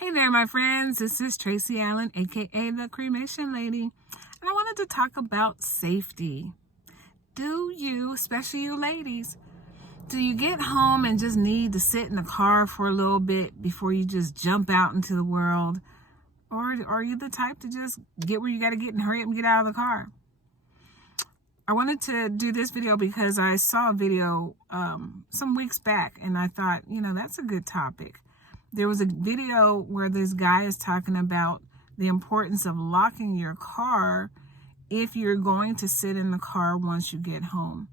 Hey there, my friends. This is Tracy Allen, aka the Cremation Lady, and I wanted to talk about safety. Do you, especially you ladies, do you get home and just need to sit in the car for a little bit before you just jump out into the world? Or are you the type to just get where you got to get and hurry up and get out of the car? I wanted to do this video because I saw a video some weeks back, and I thought, that's a good topic. There was a video where this guy is talking about the importance of locking your car if you're going to sit in the car once you get home.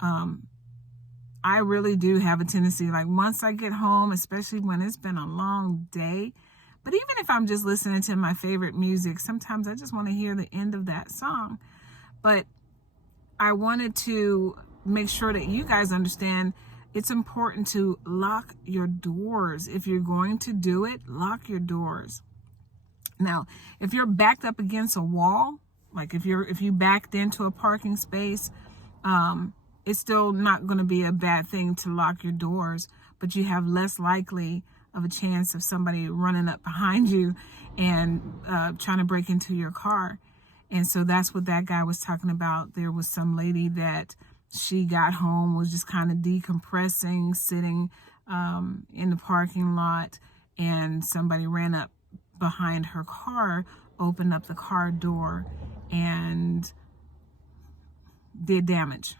I really do have a tendency, like once I get home, especially when it's been a long day, but even if I'm just listening to my favorite music, sometimes I just want to hear the end of that song. But I wanted to make sure that you guys understand it's important to lock your doors. If you're going to do it, lock your doors. Now, if you're backed up against a wall, like if you backed into a parking space, it's still not going to be a bad thing to lock your doors, but you have less likely of a chance of somebody running up behind you and trying to break into your car. And so that's what that guy was talking about. There was some lady that she got home, was just kind of decompressing, sitting in the parking lot, and somebody ran up behind her car, opened up the car door, and did damage.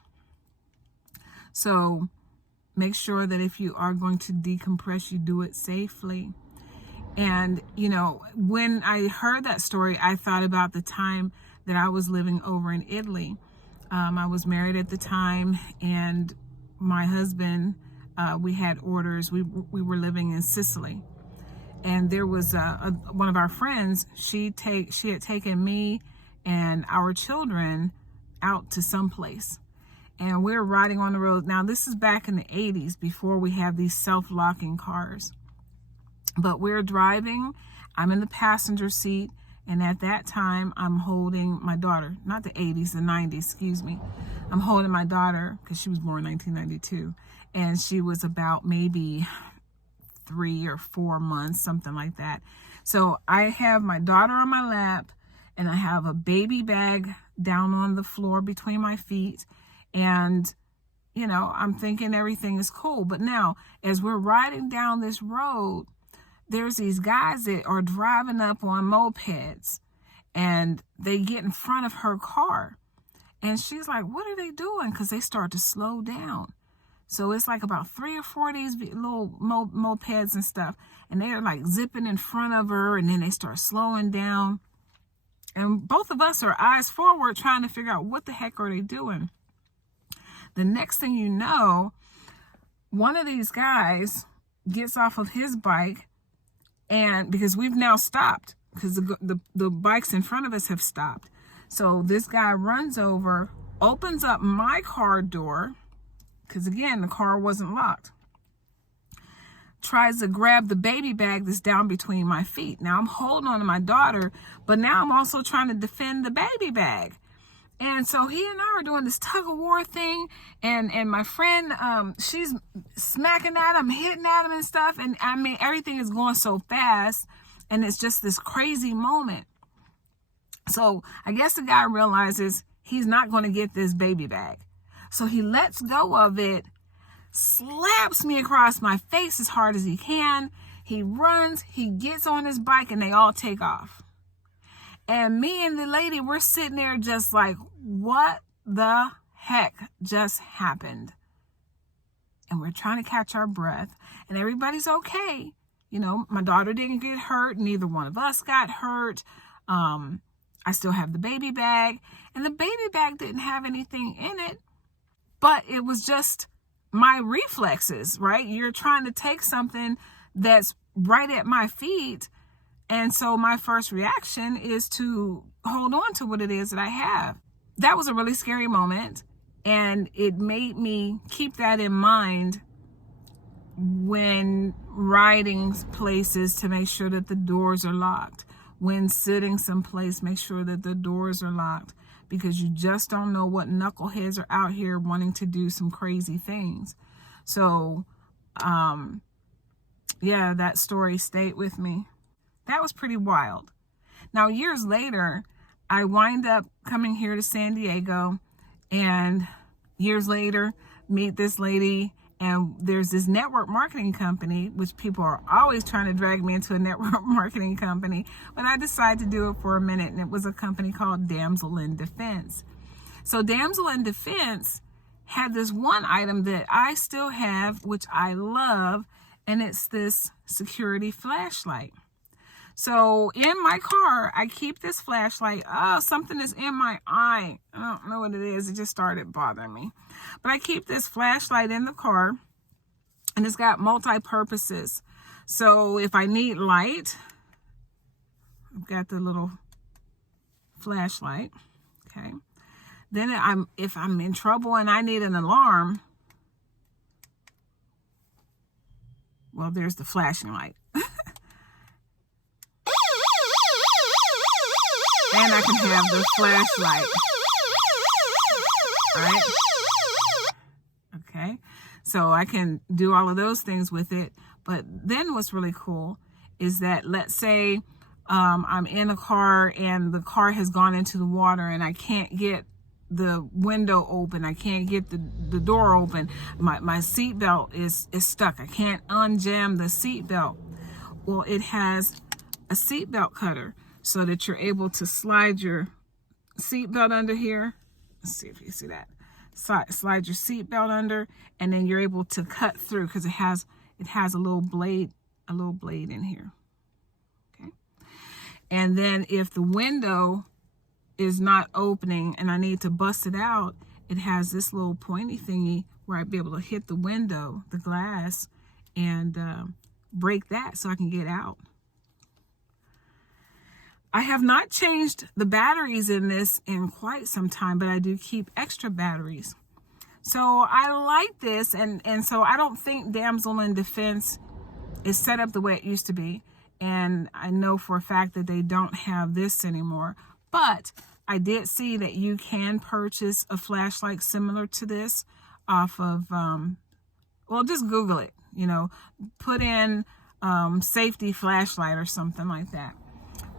So make sure that if you are going to decompress, you do it safely. And, when I heard that story, I thought about the time that I was living over in Italy. I was married at the time, and my husband, we had orders. We were living in Sicily, and there was one of our friends. She had taken me and our children out to someplace, and we're riding on the road. Now, this is back in the 80s, before we have these self-locking cars. But we're driving. I'm in the passenger seat. And at that time, I'm holding my daughter, not the 80s, the 90s, excuse me. I'm holding my daughter because she was born in 1992. And she was about maybe 3 or 4 months, something like that. So I have my daughter on my lap, and I have a baby bag down on the floor between my feet. And, I'm thinking everything is cool. But now, as we're riding down this road, there's these guys that are driving up on mopeds, and they get in front of her car. And she's like, what are they doing? Because they start to slow down. So it's like about 3 or 4 of these little mopeds and stuff. And they're like zipping in front of her, and then they start slowing down. And both of us are eyes forward trying to figure out what the heck are they doing. The next thing you know, one of these guys gets off of his bike, and because we've now stopped, because the bikes in front of us have stopped. So this guy runs over, opens up my car door, because again, the car wasn't locked. Tries to grab the baby bag that's down between my feet. Now I'm holding on to my daughter, but now I'm also trying to defend the baby bag. And so he and I are doing this tug of war thing, and my friend, she's smacking at him, hitting at him and stuff. And I mean, everything is going so fast, and it's just this crazy moment. So I guess the guy realizes he's not going to get this baby bag. So he lets go of it, slaps me across my face as hard as he can. He runs, he gets on his bike, and they all take off. And me and the lady, we're sitting there just like, what the heck just happened? And we're trying to catch our breath, and everybody's okay. My daughter didn't get hurt. Neither one of us got hurt. I still have the baby bag, and the baby bag didn't have anything in it, but it was just my reflexes, right? You're trying to take something that's right at my feet. And so my first reaction is to hold on to what it is that I have. That was a really scary moment, and it made me keep that in mind when riding places, to make sure that the doors are locked. When sitting someplace, make sure that the doors are locked, because you just don't know what knuckleheads are out here wanting to do some crazy things. So, yeah, that story stayed with me. That was pretty wild. Now, years later, I wind up coming here to San Diego, and years later, meet this lady, and there's this network marketing company, which people are always trying to drag me into a network marketing company, but I decided to do it for a minute, and it was a company called Damsel in Defense. So Damsel in Defense had this one item that I still have, which I love, and it's this security flashlight. So in my car, I keep this flashlight. Oh, something is in my eye. I don't know what it is. It just started bothering me. But I keep this flashlight in the car, and it's got multi-purposes. So if I need light, I've got the little flashlight. Okay. Then if I'm in trouble and I need an alarm, well, there's the flashing light. And I can have the flashlight. Right? Okay. So I can do all of those things with it. But then what's really cool is that, let's say I'm in a car and the car has gone into the water and I can't get the window open. I can't get the door open. My seatbelt is stuck. I can't unjam the seatbelt. Well, it has a seatbelt cutter, so that you're able to slide your seatbelt under here. Let's see if you see that. Slide your seatbelt under, and then you're able to cut through, because it has a little blade in here. Okay. And then if the window is not opening and I need to bust it out, it has this little pointy thingy where I'd be able to hit the window, the glass, and break that so I can get out. I have not changed the batteries in this in quite some time, but I do keep extra batteries. So I like this, and so I don't think Damsel in Defense is set up the way it used to be. And I know for a fact that they don't have this anymore. But I did see that you can purchase a flashlight similar to this off of, well, just Google it, put in safety flashlight or something like that.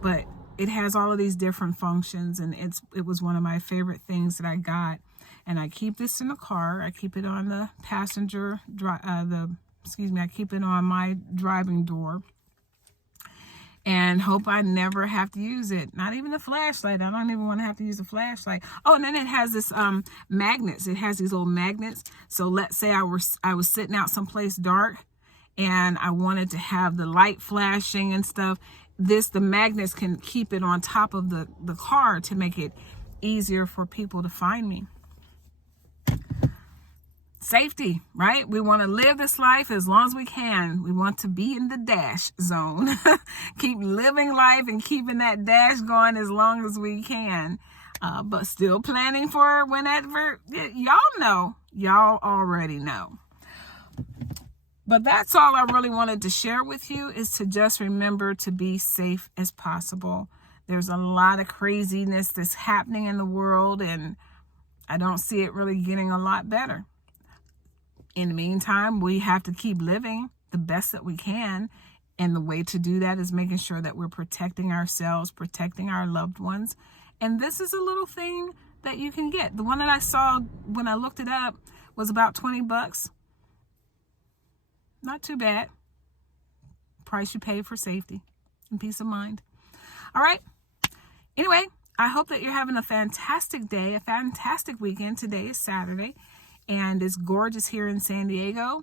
But it has all of these different functions, and it was one of my favorite things that I got. And I keep this in the car. I keep it on the passenger, I keep it on my driving door, and hope I never have to use it. Not even the flashlight. I don't even want to have to use the flashlight. Oh, and then it has this magnets. It has these little magnets. So let's say I was sitting out someplace dark, and I wanted to have the light flashing and stuff. The magnets can keep it on top of the car to make it easier for people to find me. Safety, right? We want to live this life as long as we can. We want to be in the dash zone. Keep living life and keeping that dash going as long as we can. But still planning for whenever, y'all already know. But that's all I really wanted to share with you, is to just remember to be safe as possible. There's a lot of craziness that's happening in the world, and I don't see it really getting a lot better. In the meantime, we have to keep living the best that we can. And the way to do that is making sure that we're protecting ourselves, protecting our loved ones. And this is a little thing that you can get. The one that I saw when I looked it up was about $20. Not too bad. Price you pay for safety and peace of mind. All right. Anyway, I hope that you're having a fantastic day, a fantastic weekend. Today is Saturday, and it's gorgeous here in San Diego.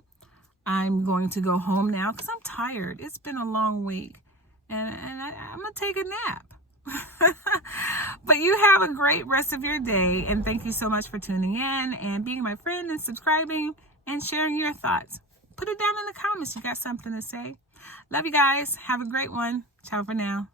I'm going to go home now because I'm tired. It's been a long week, and I'm going to take a nap. But you have a great rest of your day, and thank you so much for tuning in and being my friend and subscribing and sharing your thoughts. Put it down in the comments. You got something to say. Love you guys. Have a great one. Ciao for now.